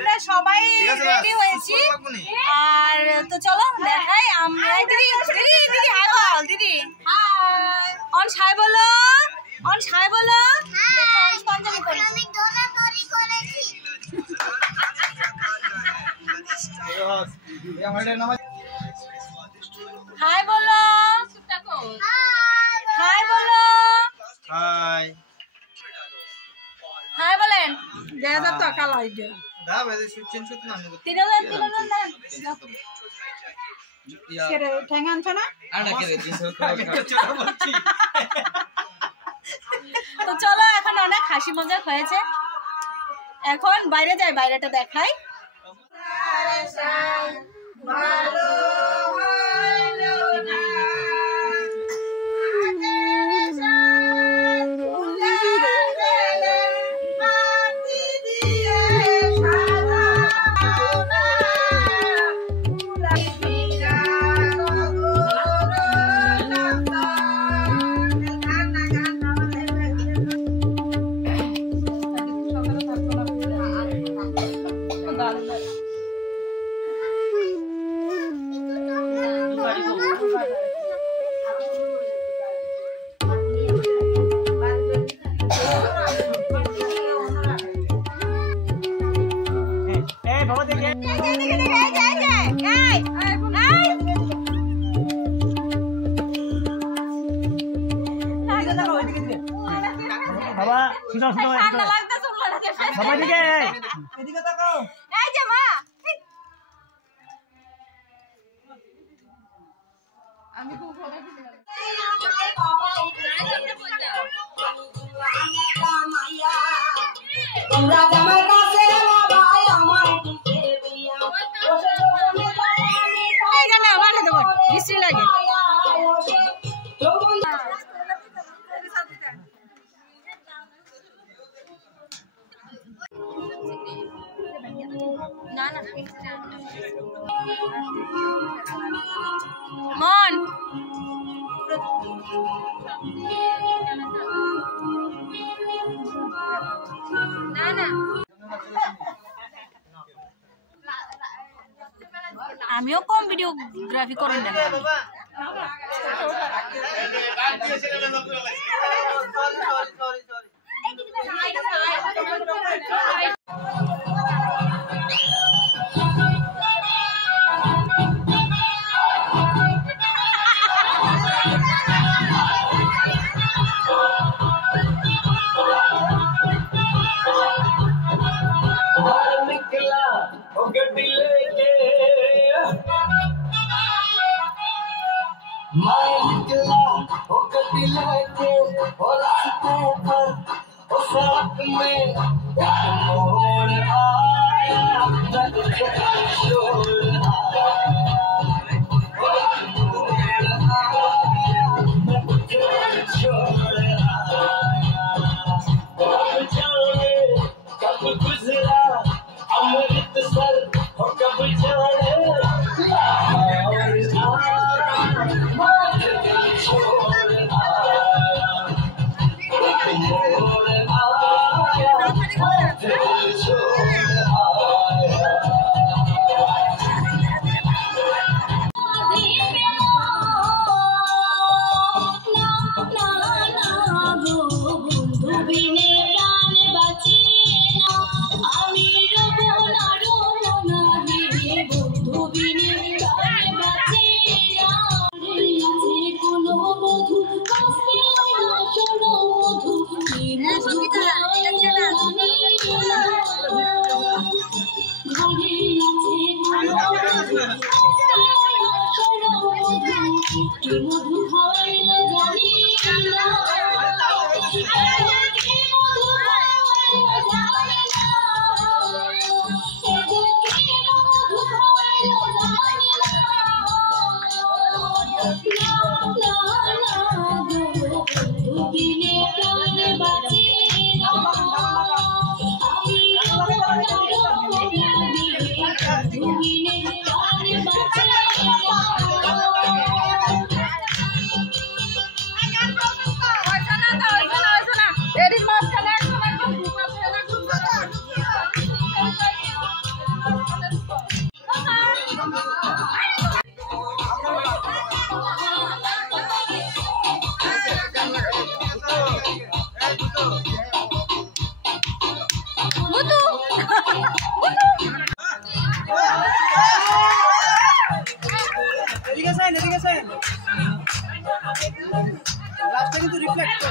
আমরা সবাই রেডি হয়েছি আর তো চলো দেখাই আমরা দিদি দিদি দিদি হাই বল দিদি হাই অন হাই বলো অন হাই বলো দেখো অঞ্জলি করি আমি দৌড়াদৌড়ি করেছি হাই বলো হাই বলো হাই হাই বলেন দেখা তো কাল আইডিয়া দা বেদে সুচিন সুত না তিনজন কেরে ঠ্যাং আনছ না আড়া কে 300 টাকা বলছি তো চলো এখন অনেক হাসি মজা হয়েছে এখন বাইরে যাই বাইরেটা দেখাই ভালো হলো না বাবা শুনো শুনো সবাই দিকে এদিকে তাকাও এই যে মা আমি খুব ভালো খেতে তোমরা আমার কাছে ভাই আমার দিকে বিয়া এই গানে আমার দেব বিশ্রী লাগে না না মন না না আমিও কম ভিডিওগ্রাফি করি না কিন্তু রিফ্লেক্ট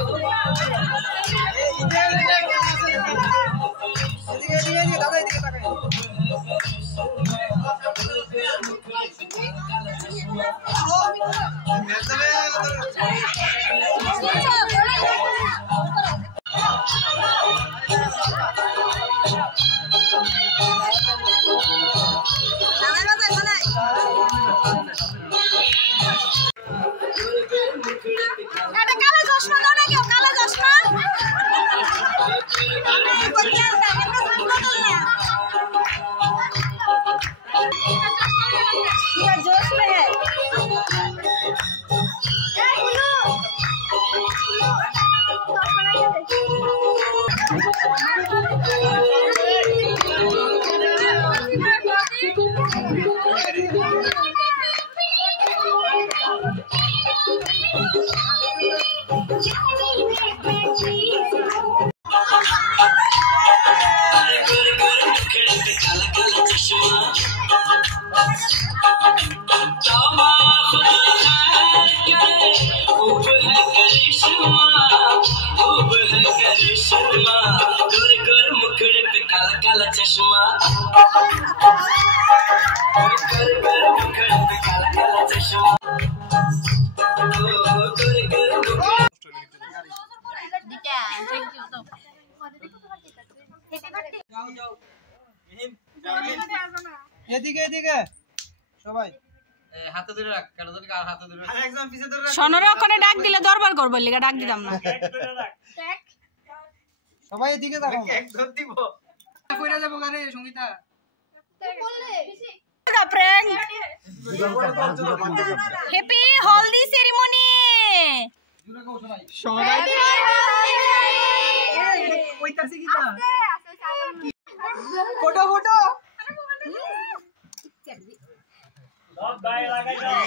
এদিকে দাদা এদিকে তাকাই चश्मा এদিকে এদিকে সবাই হাতে ধরে রাখ কারো যদি কার হাতে ধরে আর একদম পিছে ধরে রাখ সোনারা ওখানে ডাক দিলে দরবার করব লিগা ডাক দিতাম না সবাই এদিকে দেখো এক ধর দিব কইরা যাব গারে সঙ্গীতা প্র্যাঙ্ক হ্যাপি হলদি সেরিমনি সবাই কইতাছি কি তা ফটো ফটো সব গায়ে লাগাই দাও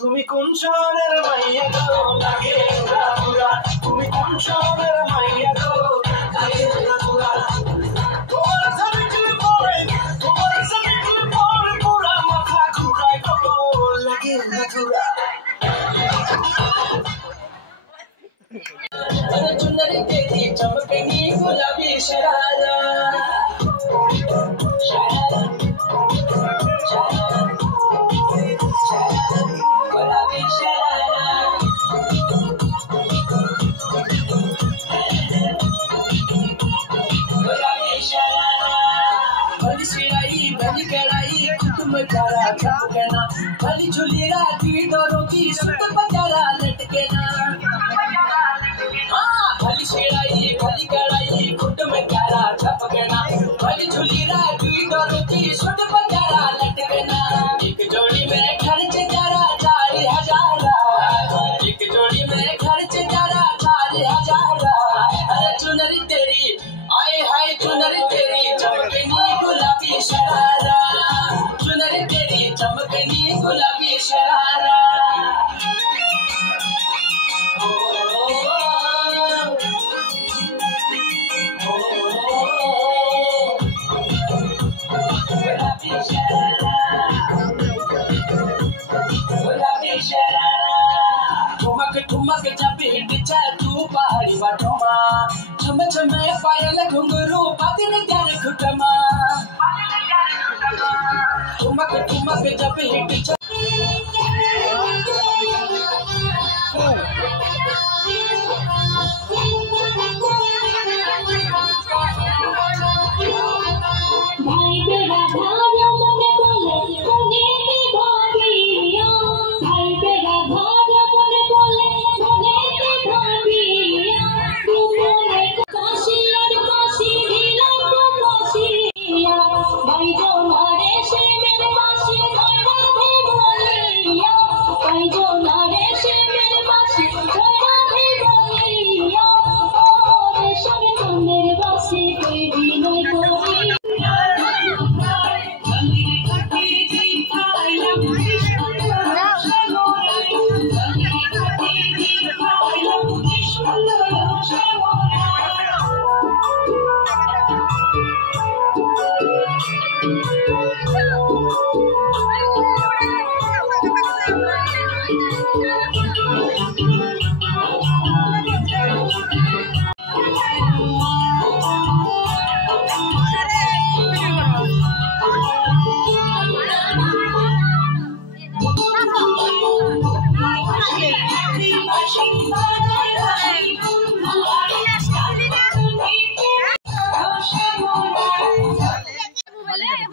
তুমি কোন শহরের মাইয়া গো লাগে ঘুরা ঘুরা তুমি কোন শহরের মাইয়া গো লাগে ঘুরা ঘুরা তোমার সাথে পড়ে পুরা মাথা ঘুরায় গো লাগে ঘুরা ঘুরা अरे चुनरी तेरी चमकनी गुलाबी शरारा गुलाबी शरारा गुलाबी शरारा भली सिलाई भली कढ़ाई तुम प्यारा छपकना भली झुली राखी डोरों की सुत पचारा लटके ना भली सिलाई भली कढ़ाई खुद में प्यारा छपकना भली झुली राखी डोरों की सुत पचारा लटकना एक जोड़ी में खर्च करा 4,000 एक जोड़ी में खर्च करा 4,000 अरे चुनरी तेरी आए हाय चुनरी तेरी चमकनी गुलाबी शरारा चुनरी तेरी चमकनी गुलाबी शरारा ठुमक ठुमक जब हिट तू पहाड़ी बाटोमा छम छम पायल घुंघरू पातिर त्यार खुटमा ठुमक ठुमक जब हिट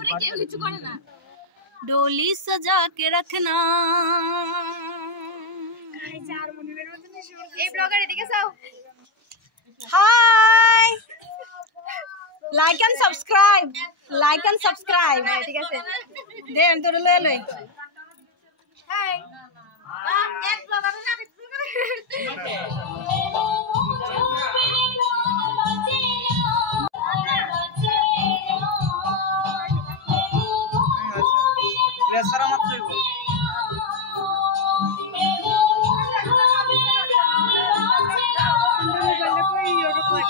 কেউ কিছু করে না। डोली सजा के रखना। हाय लाइक एंड सब्सक्राइब ठीक है दे हम तो ले ले हाय एक ब्लॉगर ना রেসারা মাত্র कोई